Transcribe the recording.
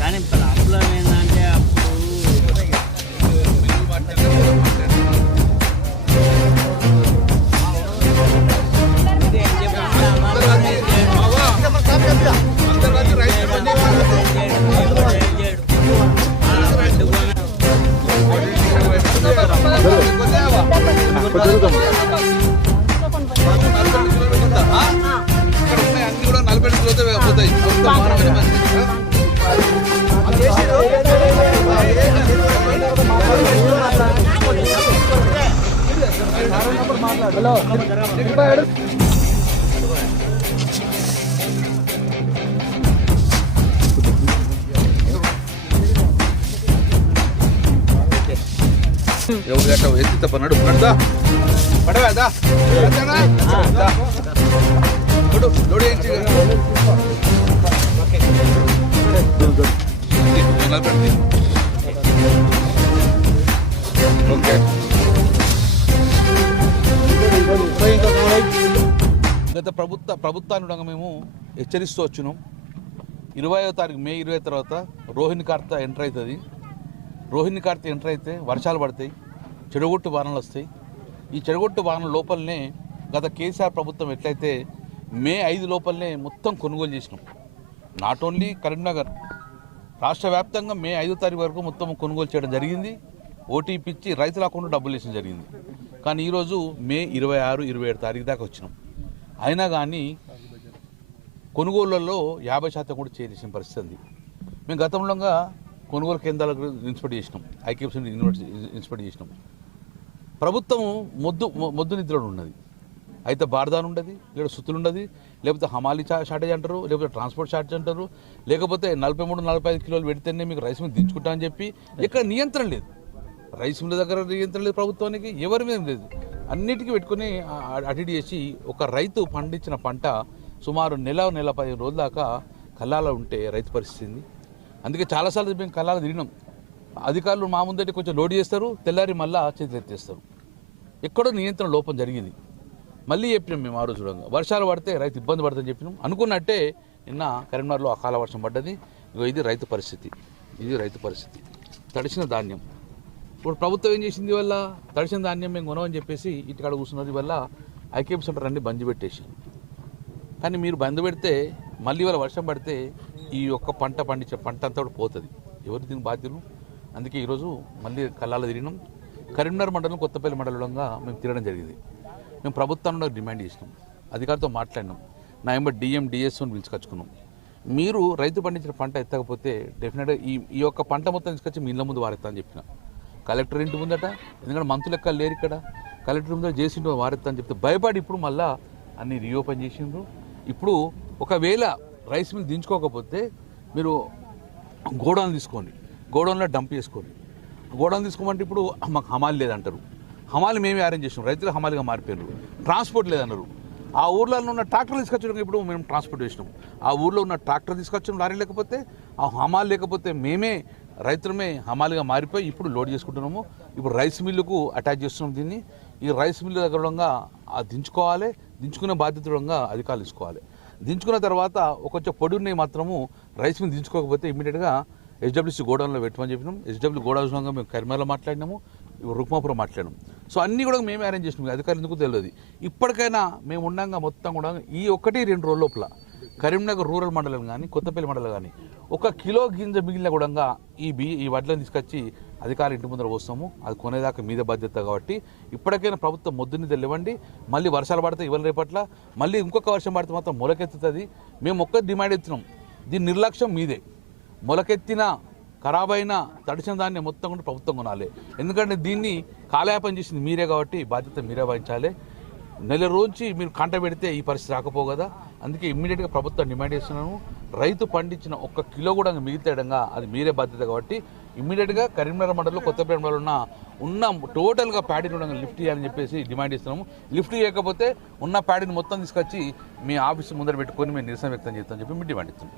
కానీ ప్రాబ్లం ఏంటంటే అప్పుడు అన్ని కూడా 40 కిలోతో పోతాయి. ఎవరు గట్ట ఎత్తి తప్పన్నాడు పడవేదా లోడ్ వేయించి ఓకే. గత ప్రభుత్వాన్ని మేము హెచ్చరిస్తూ వచ్చినాం. 20వ తారీఖు మే 20 తర్వాత రోహిణి కార్త ఎంటర్ అవుతుంది. రోహిణి కార్త ఎంటర్ అయితే వర్షాలు పడతాయి, చెడగొట్టు వానలు వస్తాయి. ఈ చెడగొట్టు వానల లోపలనే గత కేసీఆర్ ప్రభుత్వం ఎట్లయితే మే 5 లోపలనే మొత్తం కొనుగోలు చేసినాం. నాట్ ఓన్లీ కరీంనగర్, రాష్ట్ర వ్యాప్తంగా మే 5వ తారీఖు వరకు మొత్తం కొనుగోలు చేయడం జరిగింది. ఓటీపీ ఇచ్చి రైతుల అకౌంట్లో డబ్బులు వేసిన జరిగింది. కానీ ఈరోజు మే 26, 27 తారీఖు దాకా వచ్చినాం. అయినా కానీ కొనుగోళ్లలో 50% కూడా చేసిన పరిస్థితి. మేము గతంలో కొనుగోలు కేంద్రాలకు ఇన్స్పెక్ట్ చేసినాం, ఐకేపీ ఇన్స్పెక్ట్ చేసినాం. ప్రభుత్వం మొద్దు నిద్రలో ఉన్నది. అయితే బార్దాన్ ఉండదు, లేదా సుత్తులు ఉండదు, లేకపోతే హమాలీ షార్టేజ్ అంటారు, లేకపోతే ట్రాన్స్పోర్ట్ షార్టేజ్ అంటారు, లేకపోతే 43-45 కిలోలు పెడితేనే మీకు రైస్ మిల్ దించుకుంటామని చెప్పి ఇక్కడ నియంత్రణ లేదు. రైస్ మిల్ దగ్గర నియంత్రణ లేదు ప్రభుత్వానికి, ఎవరి మీద లేదు. అన్నిటికీ పెట్టుకుని అడిట్ చేసి ఒక రైతు పండించిన పంట సుమారు నెల 15 రోజుల దాకా కల్లాలో ఉంటే రైతు పరిస్థితి. అందుకే చాలాసార్లు మేము కల్లాలు తిరిగినాం. అధికారులు మా ముందటి కొంచెం లోడ్ చేస్తారు, తెల్లారి మళ్ళీ చేతులు ఎత్తేస్తారు. ఎక్కడో నియంత్రణ లోపం జరిగింది. మళ్ళీ చెప్పినాం మేము ఆ రోజు చూడంగా, వర్షాలు పడితే రైతు ఇబ్బంది పడుతుందని చెప్పినాం. అనుకున్నట్టే నిన్న కరీంనగర్లో అకాల వర్షం పడ్డది. ఇది రైతు పరిస్థితి, ఇది రైతు పరిస్థితి. తడిసిన ధాన్యం ఇప్పుడు ప్రభుత్వం ఏం చేసింది, వల్ల తడిసిన ధాన్యం మేము కొనమని చెప్పేసి ఇటుకాడ కూర్చున్నది వల్ల ఐకేపీ సెంటర్ అన్ని బంద్ పెట్టేసి. కానీ మీరు బంద్ పెడితే మళ్ళీ ఇవాళ వర్షం పడితే ఈ ఒక్క పంట పండించే పంట అంతా కూడా పోతుంది. ఎవరు దీనికి బాధ్యులు? అందుకే ఈరోజు మళ్ళీ కల్లాల తిరిగినాం. కరీంనగర్ మండలం, కొత్తపల్లి మండలంగా మేము తిరగడం జరిగింది. మేము ప్రభుత్వంలో డిమాండ్ చేసినాం, అధికారితో మాట్లాడినాం. నా ఎంబ డిఎస్ఓని పిలుచుకొచ్చుకున్నాం. మీరు రైతు పండించిన పంట ఎత్తకపోతే డెఫినెట్గా ఈ యొక్క పంట మొత్తం తీసుకొచ్చి మీ ఇళ్ళ ముందు వారెత్తా అని చెప్పిన. కలెక్టర్ ఇంటి ముందట, ఎందుకంటే మంత్రులు లెక్క లేరు ఇక్కడ, కలెక్టర్ ముందర జేసీ వారెత్తా అని చెప్తే భయపడి ఇప్పుడు మళ్ళీ అన్ని రీఓపెన్ చేసిండ్రు. ఇప్పుడు ఒకవేళ రైస్ మిల్ దించుకోకపోతే మీరు గోడౌన్ తీసుకోండి, గోడౌన్లో డంప్ చేసుకోండి. గోడౌన్ తీసుకోమంటే ఇప్పుడు మాకు హమాలి లేదంటారు. హమాలి మేమే అరేంజ్ చేసినాం, రైతులు హమాలిగా మారిపోయారు. ట్రాన్స్పోర్ట్ లేదన్నారు. ఆ ఊర్లలో ఉన్న ట్రాక్టర్ తీసుకొచ్చడం ఇప్పుడు మేము ట్రాన్స్పోర్ట్ చేసినాం. ఆ ఊర్లో ఉన్న ట్రాక్టర్ తీసుకొచ్చడం లారీ లేకపోతే, ఆ హమాలి లేకపోతే మేమే రైతులమే హమాలిగా మారిపోయి ఇప్పుడు లోడ్ చేసుకుంటున్నాము. ఇప్పుడు రైస్ మిల్లుకు అటాచ్ చేస్తున్నాం దీన్ని. ఈ రైస్ మిల్లు దగ్గరంగా దించుకోవాలి, దించుకునే బాధ్యతగా అధికారులు తీసుకోవాలి. దించుకున్న తర్వాత కొంచెం పొడి ఉన్నాయి మాత్రము రైస్ మిల్ దించుకోకపోతే ఇమ్మీడియట్గా హెచ్డబ్ల్యూసీ గోడౌన్లో పెట్టమని చెప్పినాం. హెచ్డబ్ల్యూ గోడౌన్లో మేము కరీంనగర్లో మాట్లాడినాము, రుక్మాపురం మాట్లాడినాం. సో అన్నీ కూడా మేమే అరేంజ్ చేసినాం, అధికారులు ఎందుకు తెలియదు. ఇప్పటికైనా మేము ఉండగా మొత్తం కూడా ఈ 1-2 రోజుల లోపల కరీంనగర్ రూరల్ మండలం కానీ కొత్తపల్లి మండలం కానీ 1 కిలో గింజ మిగిలిన కూడా ఈ వడ్లను తీసుకొచ్చి అధికారులు ఇంటి ముందర వస్తాము. అది కొనేదాకా మీద బాధ్యత కాబట్టి ఇప్పటికైనా ప్రభుత్వం మొద్దుని తెలియండి. మళ్ళీ వర్షాలు పడితే ఇవాళ రేపట్ల మళ్ళీ ఇంకొక వర్షం పడితే మాత్రం మొలకెత్తుతుంది. మేము ఒక్క డిమాండ్ ఎత్తున్నాం, దీని నిర్లక్ష్యం మీదే. మొలకెత్తిన ఖరాబైన తడిసిన దాన్ని మొత్తం కూడా ప్రభుత్వం కొనాలి. ఎందుకంటే దీన్ని కాలయాపన చేసింది మీరే కాబట్టి బాధ్యత మీరే వహించాలి. నెల రోజు మీరు కంట పెడితే ఈ పరిస్థితి రాకపోవు కదా. అందుకే ఇమ్మీడియట్గా ప్రభుత్వం డిమాండ్ చేస్తున్నాను, రైతు పండించిన 1 కిలో కూడా మిగిలితేడంగా అది మీరే బాధ్యత కాబట్టి ఇమ్మీడియట్గా కరీంనగర్ మండలంలో కొత్తపేట మండలంలో ఉన్న టోటల్గా ప్యాడీని కూడా లిఫ్ట్ చేయాలని చెప్పేసి డిమాండ్ ఇస్తున్నాము. లిఫ్ట్ చేయకపోతే ఉన్న ప్యాడీని మొత్తం తీసుకొచ్చి మీ ఆఫీసు ముందర పెట్టుకొని మేము నిరసన వ్యక్తం చేస్తామని చెప్పి మేము డిమాండ్ ఇస్తున్నాం.